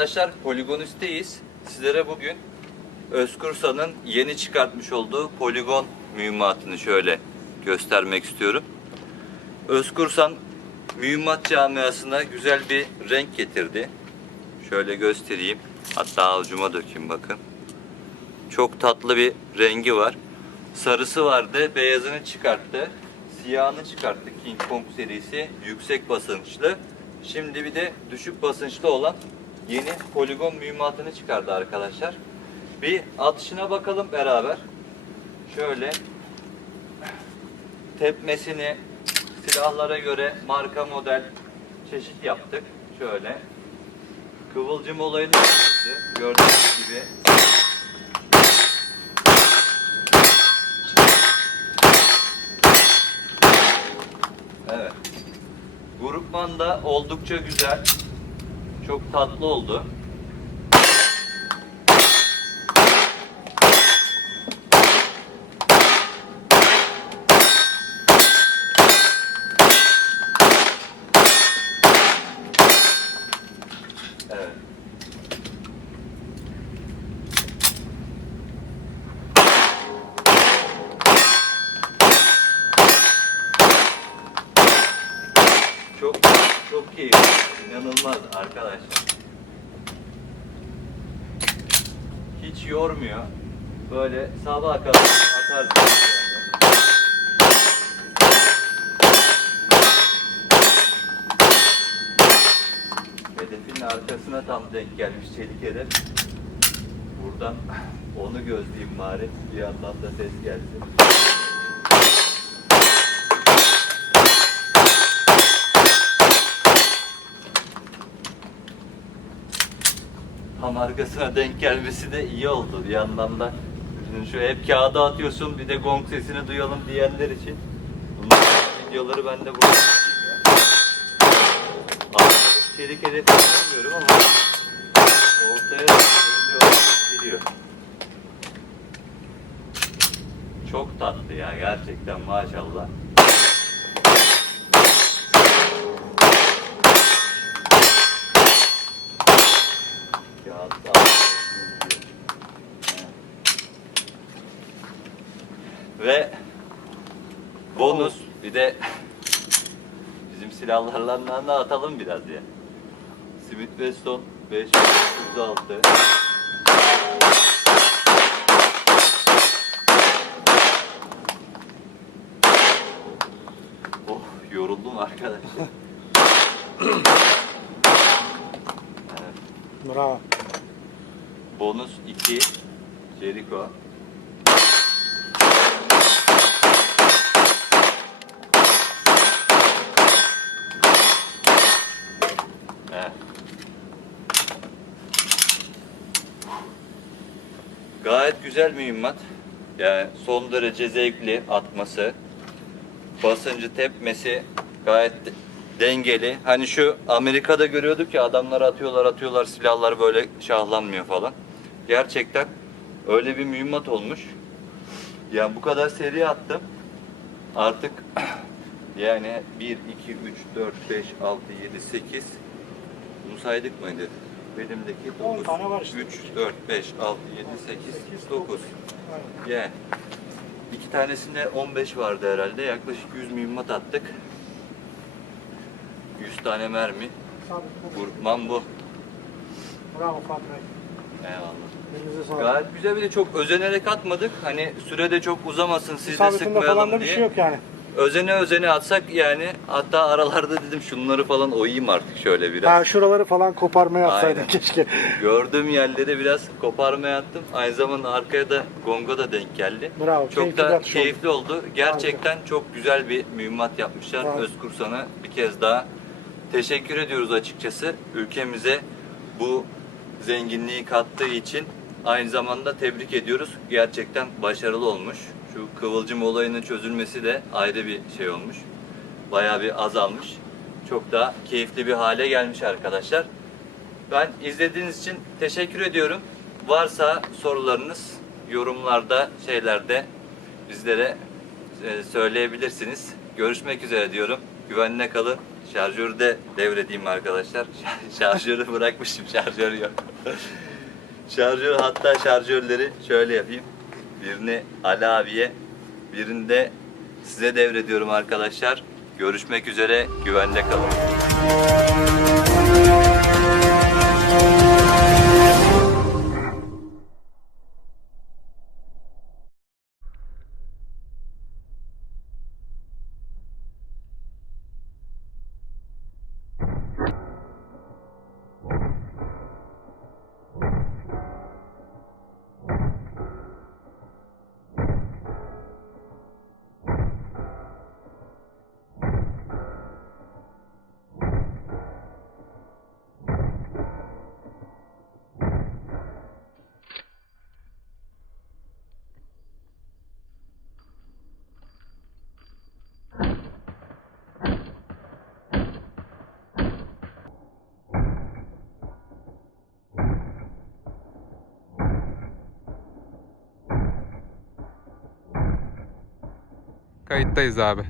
Arkadaşlar, Poligonist'teyiz. Sizlere bugün Özkursa'nın yeni çıkartmış olduğu poligon mühimmatını şöyle göstermek istiyorum. Özkursan mühimmat camiasına güzel bir renk getirdi. Şöyle göstereyim. Hatta avucuma dökeyim bakın. Çok tatlı bir rengi var. Sarısı vardı, beyazını çıkarttı. Siyahını çıkarttı King Kong serisi yüksek basınçlı. Şimdi bir de düşük basınçlı olan yeni poligon mühimmatını çıkardı arkadaşlar. Bir atışına bakalım beraber. Şöyle tepmesini silahlara göre marka model çeşit yaptık. Şöyle kıvılcım olayını yaptı. Gördüğünüz gibi Evet. Grupman da oldukça güzel. Çok tatlı oldu. Evet. Çok çok keyifli. İnanılmaz arkadaşlar. Hiç yormuyor. Böyle sabaha kadar atarsınız. Hedefin arkasına tam denk gelmiş çelik hedef. Buradan onu gözleyeyim bari. Bir yandan da ses gelsin. Tam arkasına denk gelmesi de iyi oldu bir yandan da. Şimdi şu hep kağıda atıyorsun bir de gong sesini duyalım diyenler için. Bunların videoları ben de burada. Aslında çelik hedef bilmiyorum ama ortaya video geliyor. Çok tatlı ya gerçekten maşallah. Ve bonus bir de bizim silahlarla da atalım biraz ya. Smith Wesson 536 Oh yoruldum arkadaşlar. evet. Bravo. Bonus 2 Jericho. Evet. Gayet güzel mühimmat. Yani son derece zevkli atması. Basıncı tepmesi gayet de- dengeli. Hani şu Amerika'da görüyorduk ya adamlar atıyorlar atıyorlar silahlar böyle şahlanmıyor falan. Gerçekten öyle bir mühimmat olmuş. Yani bu kadar seri attım. Artık yani 1, 2, 3, 4, 5, 6, 7, 8 bunu saydık mıydı? Benimdeki 10 9, tane var işte. 3, 4, 5, 6, 7, 8, 9. Aynen. Yani iki tanesinde 15 vardı herhalde. Yaklaşık 100 mühimmat attık. 100 tane mermi. Grupman bu. Bravo Fatih. Elinize sağlık. Gayet güzel bir de çok özenerek atmadık. Hani sürede çok uzamasın siz de İsabetinde falan sıkmayalım da bir diye. şey yok yani. Özene özene atsak yani hatta aralarda dedim şunları falan oyayım artık şöyle biraz. Ha şuraları falan koparmaya atsaydın Aynen. keşke. Gördüğüm yerleri biraz koparmaya attım. Aynı zamanda arkaya da gonga da denk geldi. Bravo, Çok keyifli bir da atış oldu. keyifli oldu. Gerçekten çok güzel bir mühimmat yapmışlar. Bravo. Özkursan'a bir kez daha teşekkür ediyoruz açıkçası. Ülkemize bu zenginliği kattığı için aynı zamanda tebrik ediyoruz. Gerçekten başarılı olmuş. Şu kıvılcım olayının çözülmesi de ayrı bir şey olmuş. Bayağı bir azalmış. Çok daha keyifli bir hale gelmiş arkadaşlar. Ben izlediğiniz için teşekkür ediyorum. Varsa sorularınız yorumlarda, şeylerde bizlere e, söyleyebilirsiniz. Görüşmek üzere diyorum. Güvenle kalın, Şarjörü de devredeyim arkadaşlar. Şarjörü bırakmışım. Şarjör yok. Şarjör hatta şarjörleri şöyle yapayım. Birini Ali abiye, birini de size devrediyorum arkadaşlar. Görüşmek üzere. Güvende kalın. Caetá Isaba.